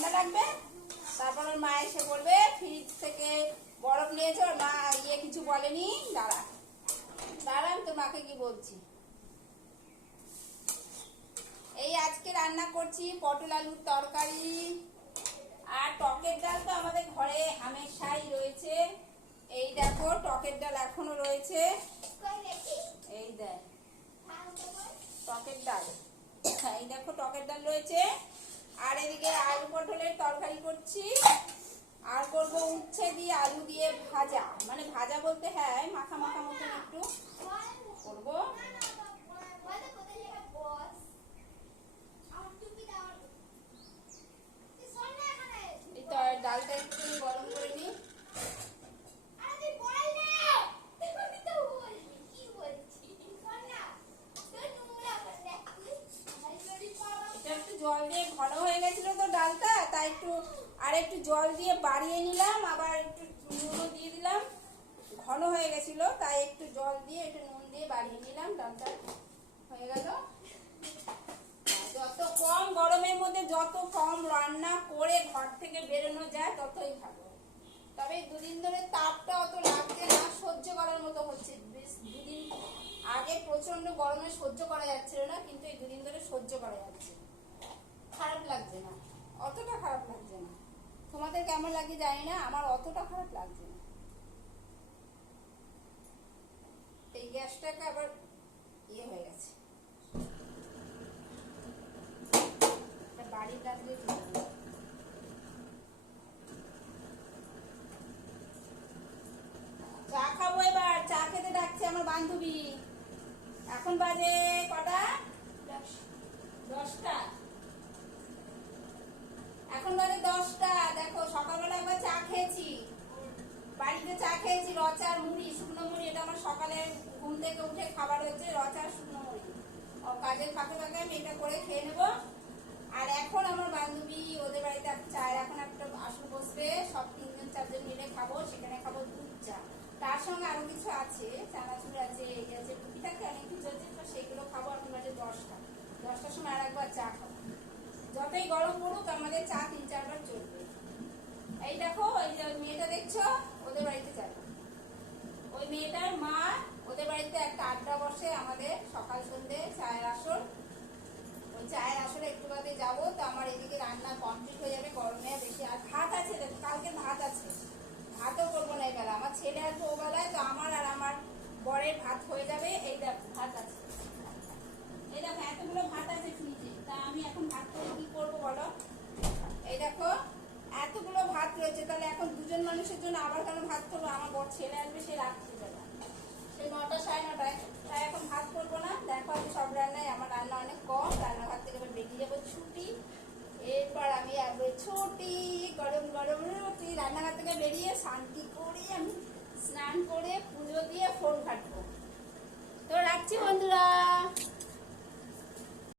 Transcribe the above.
ঠান্ডা লাগবে। তারপর ওর মা এসে বলবে ফ্রিজ থেকে বরফ নিয়েছে, ওর মা কিছু বলেনি। দাঁড়া আমি তোর মাকে কি বলছি। এই আজকে রান্না করছি পটল আলুর তরকারি আর টকের ডাল। তো আমাদের ঘরে হামেশাই রয়েছে। এই দেখো টকের ডাল এখনো রয়েছে। এই দেখ টকের ডাল, এই দেখো টকের ডাল রয়েছে। আর এদিকে আলু পটলের তরকারি করছি। আর করবো উচ্ছে দিয়ে আলু দিয়ে ভাজা, মানে ভাজা বলতে হ্যাঁ মাখা মাখা মতন একটু করবো। এই তো ডালটা একটু গরম করে নিই। জল দিয়ে ঘন হয়ে গেছিল তো ডালটা, তাই একটু জল দিয়ে বাড়িয়ে নিলাম, আবার একটু নুনও দিয়ে দিলাম। ঘন হয়ে গেছিল তাই একটু জল দিয়ে একটু নুন দিয়ে বাড়িয়ে নিলাম, ডালটা হয়ে গেল। যত কম গরমের মধ্যে যত কম রান্না করে ঘর থেকে বেরোনো যায় ততই ভালো। তবে দুদিন ধরে তাপটা অত লাগছে না, সহ্য করার মতো হচ্ছে। দুদিন আগে প্রচন্ড গরমে সহ্য করা যাচ্ছিল না, কিন্তু এই দুদিন ধরে সহ্য করা যাচ্ছে। খারাপ লাগছে না, অতটা খারাপ লাগছে না। তোমাদের কেমন লাগে জানি না, আমার অতটা খারাপ লাগছে না। এই গ্যাসটাকে আবার হয়ে গেছে, বাড়ির রাখলে চা খাবো। এবার চা খেতে ডাকছে আমার বান্ধবী। এখন বাজে কটা? 10টা। এখন বাজে 10টা। দেখো সকালবেলা একবার চা খেয়েছি, বাড়িতে চা খেয়েছি, রচা আর মুড়ি, শুকনো মুড়ি। এটা আমার সকালে ঘুম থেকে উঠে খাবার হচ্ছে রচা আর শুকনো মুড়ি। কাজের ফাঁকে ফাঁকে আমি এটা করে খেয়ে নেবো। আর এখন আমার বান্ধবী ওদের বাড়িতে চায়ের এখন একটা আসর বসবে, সব 3জন 4জন মিলে খাবো। সেখানে খাবো দুধ চা, তার সঙ্গে আরো কিছু আছে, চানাচুর আছে, এই আছে, টুকি থাকে, অনেক কিছু আছে, তো সেগুলো খাবো। এখন বাজে 10টা। 10টার সময় আর একবার চা খাবো। যতই গরম পড়ুক আমাদের চা 3-4 বার চলবে। এই দেখো ওই যে মেয়েটা দেখছো, ওদের বাড়িতে যাবে। ওই মেয়েটার মা, ওদের বাড়িতে একটা আড্ডা বসে আমাদের সকাল সন্ধ্যে চায়ের আসর। ওই চায়ের আসরে একটু বাদে যাবো। তো আমার এদিকে রান্না কমপ্লিট হয়ে যাবে, গরমে বেশি। আর ভাত আছে, কালকে ভাত আছে, ভাতও করবো না এবেলা। আমার ছেলে আসবে ও বেলায়, তো আমার আর আমার বরের ভাত হয়ে যাবে। এই দেখো ভাত আছে, এই দেখো এতগুলো ভাত আছে ফ্রিজে। তা আমি এখন ভাত করে কি করবো বলো? এই দেখো এতগুলো ভাত রয়েছে, তাহলে এখন 2জন মানুষের জন্য আবার কেন ভাত করবো? আমার বড় ছেলে আসবে সে রাত্রিবেলা, সে 9টা 9:30টায়। তাই এখন ভাত করবো না। দেখো আমি সব রান্নায়, আমার রান্না অনেক কম। রান্নাঘর থেকে এবার বেরিয়ে যাবো ছুটি। এরপর আমি আসবো ছুটি, গরম গরম রুটি। রান্নাঘর থেকে বেরিয়ে শান্তি করে আমি স্নান করে পুজো দিয়ে ফোন ঘাটবো। তো রাখছি বন্ধুরা।